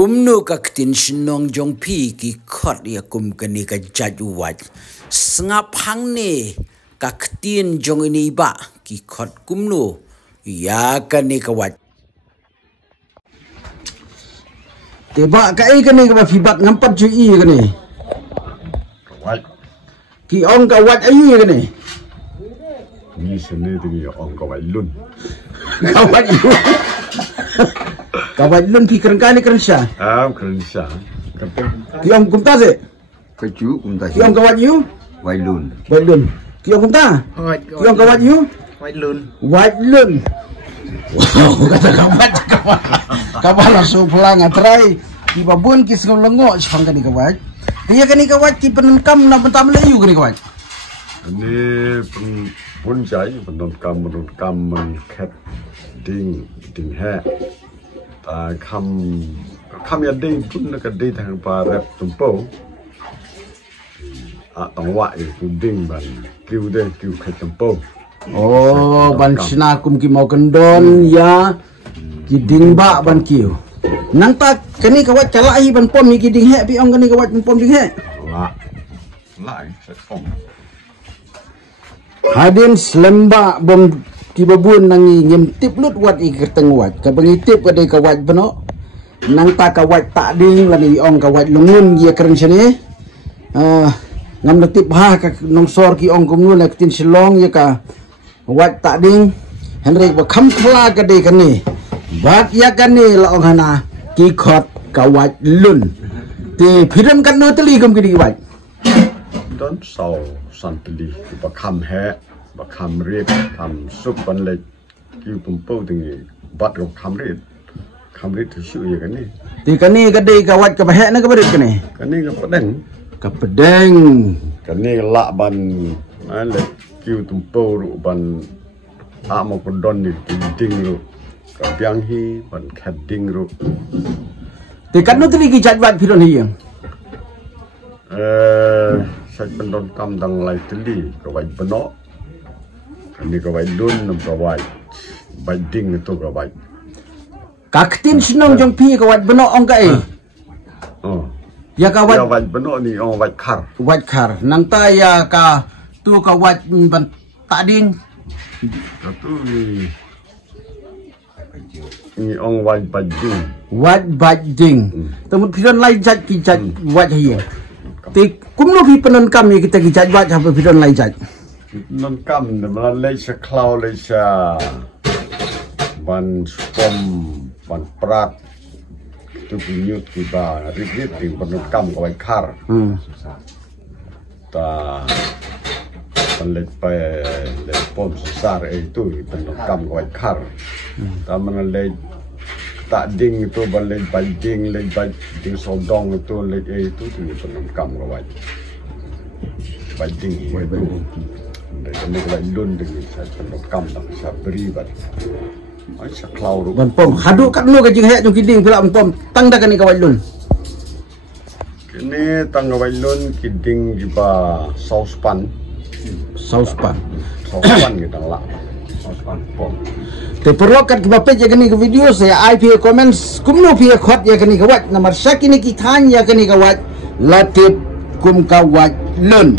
kumnu ka ktin shinong jong pi ki khot ya kum kani ka jaju wat sngap hang ne ka ktin jong ini ba ki khot kumnu ya kani ka wat teba ka ai kani ka fibat ngampat ju i kani wat ki ong ka wat ai kani ni sene dingi ong ka wat lun ka wat yu ka wat lun ki kerengkani kerensya keren sya ki ong kumta se Keju kumta ki ong ka wat yu wailun. wat lun ki ong kumta ki ong ka wat yu wat lun wow kata kawan langsung pulang atrai di babun ki sengol lengo sifang kani kawat dia kani kawat ki penengkam na bentam layu kani kawat ini pun jai menurut kam ket ding he ta kam ya ding pun nak ding thang pa rap tempo tong wa itu ding ban kiu ket tempo oh ban sinakum ki mau kendon ya ki ding ba ban kiu nang ta kani kawat calai ban pom ki ding he pi ong kani kawat pom ding he lại sẽ không hadin slemba bom ki babun nangi ngimtip lut wat i kerteng wat ka bangitip ka de kawat beno nang ta kawat tak ding lani ong kawat lungun ye keren sini ngam letip ha ka nongsor ki ong kumnu la tin silong ye ka wat tak ding henry ba kham khla ka de kani bat ya kani la ong hana ki khot kawat lun ti phiram kan no teli kum ki di wat đón sau santli bà khăm he bà khăm riết khăm sup ban lệch kêu tụm bâu từng bắt gặp khăm riết thì sự gì cái này ti kani ka de kawat ka he na ka berit kani cái này cái bắt đằng ka pedeng cái này lạ ban lệch kêu tụm bâu rụ ban một con đòn đi ding rụ cái biang hi ban khét ding rụ ti kan no teli ki chat wat phiron hi saya pendon kam dang lai teli kawai beno ini kawai lun nam kawai bai ding itu kawai kaktin sinong jong pi kawat beno ong ka e oh ya kawat kawai beno ni ong wai khar wat khar nang ta ya ka tu kawat ban tading itu ni ong wai bai ding wat bading temut phiron lai jat ki jat wat hi ti kumno pi penon kam ni kita ki jat wat ha phiron lai jat non kam ne malan lei sa klau lei sa ban spom ban prat tu nyut ki ba rit ting penon kam kawai khar ta ban lei pa lei pom sar itu penon kam kawai khar ta man lei tak ding itu balik ding sodong itu itu penom kam kawai ding itu dari kawai lun dengan saya penom kam tak saya beri bat ai sa klau ru ban pom hadu kat no ka jing he jong kiding pula pom tang da kan kawat lun kini tang kawai lun kiding di ba saucepan kita lah saucepan pom te perlokat ke bapak ya kani ke video saya IP comments kumno pi khot ya kani kawat nomor syakini ki than ya kani kawat latip kum kawat lun